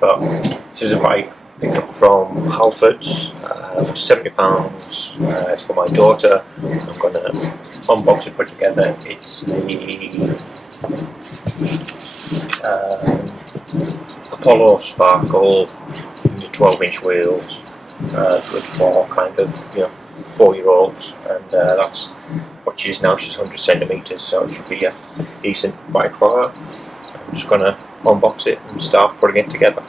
but this is a bike picked up from Halfords, £70. It's for my daughter. I'm going to unbox and put together. It's the Apollo Sparkle, the 12-inch wheels, good for kind of 4-year-olds, and that's what she is now. She's 100 centimeters, so it should be a decent bike for her. I'm just going to unbox it and start putting it together.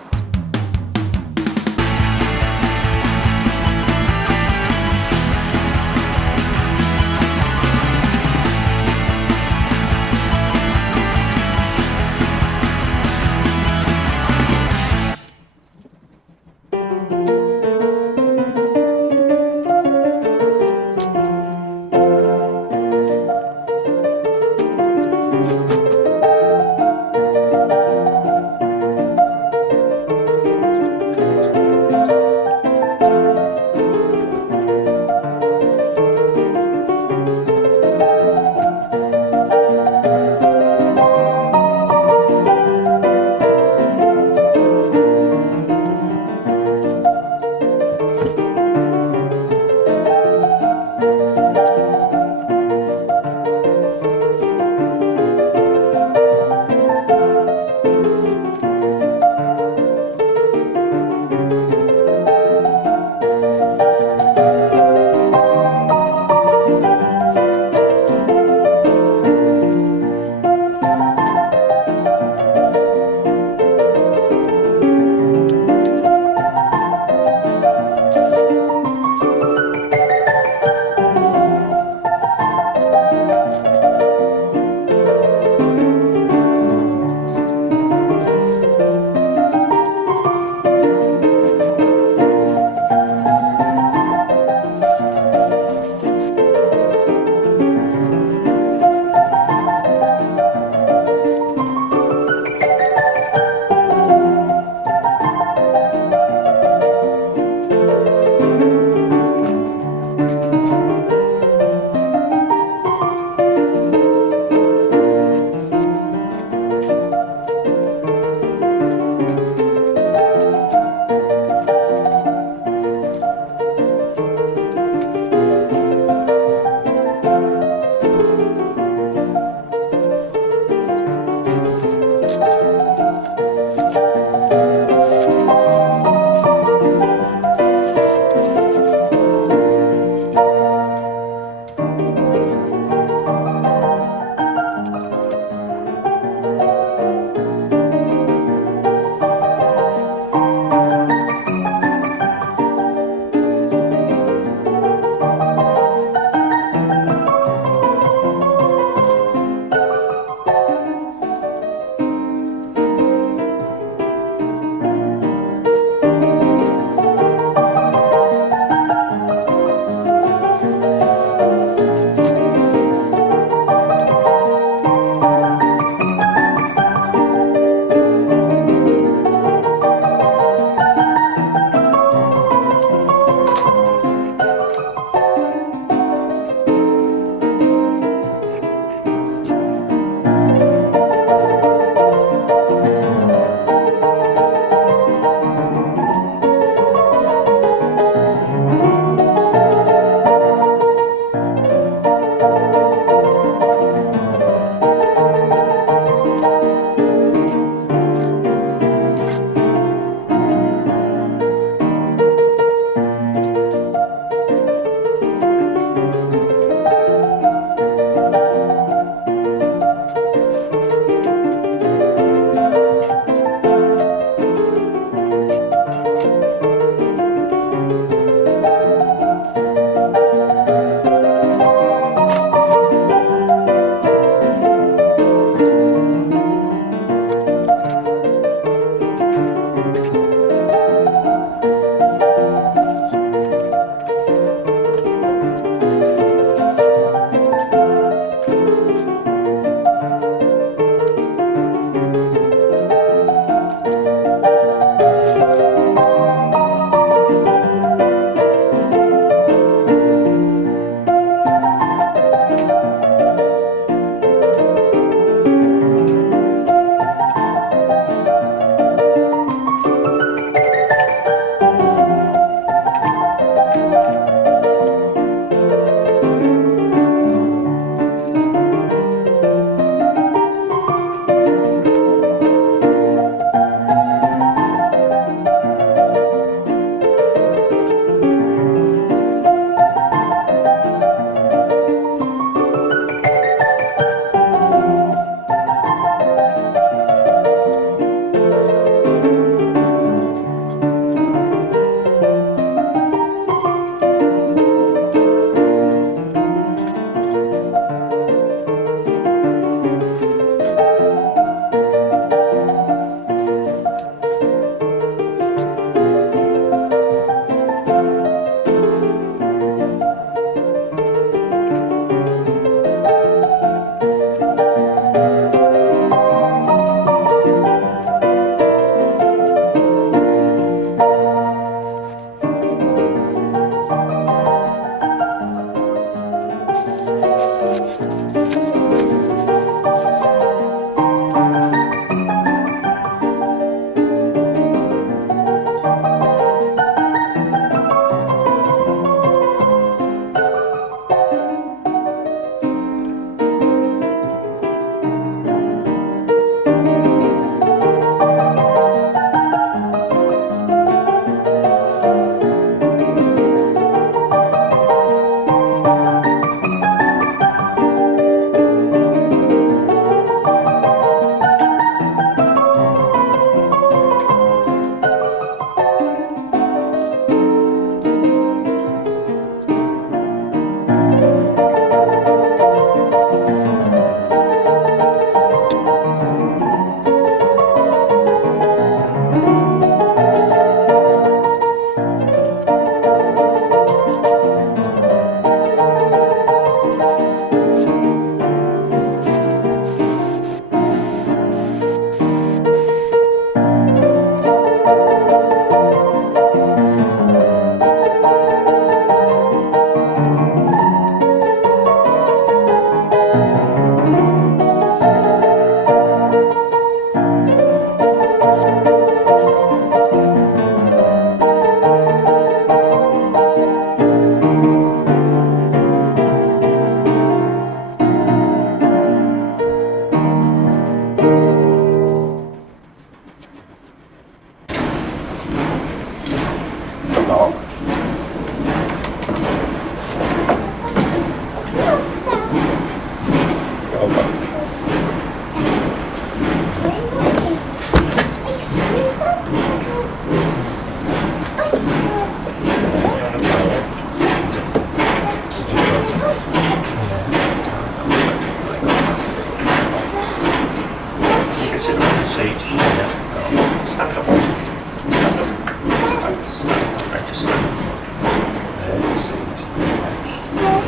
lock.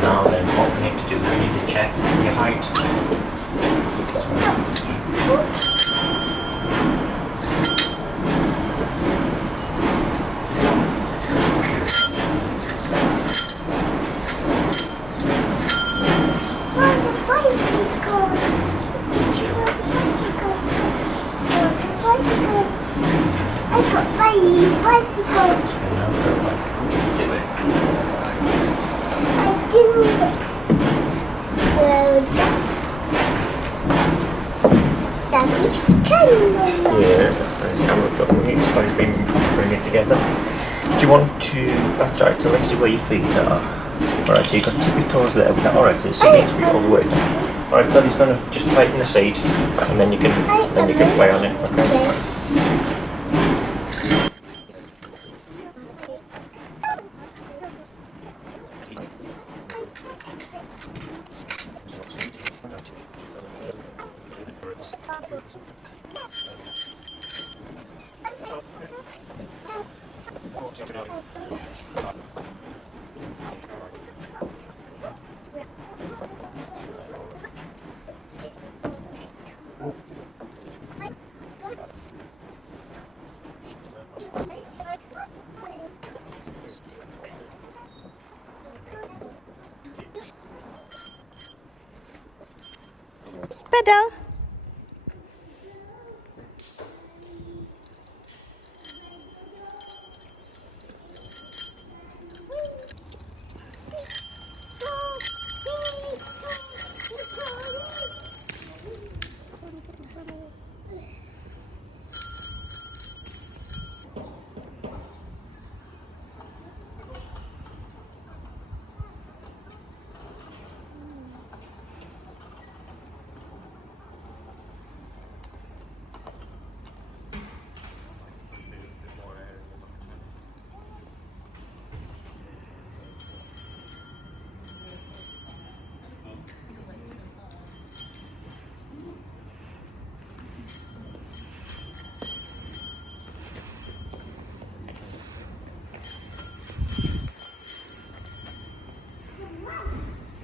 Now then, what we need to do, we need to check your height. Bicycle. Do it. I do. Well, Daddy's camera. Yeah, there's camera filming it, so he's been putting it together. Do you want to, alright, so let's see where your feet are. Alright, so you've got tip your toes there with that, alright, so you need to be all the way down. Alright, Daddy's going to just tighten the seat, and then you can play on it, okay? Yes. Pedal.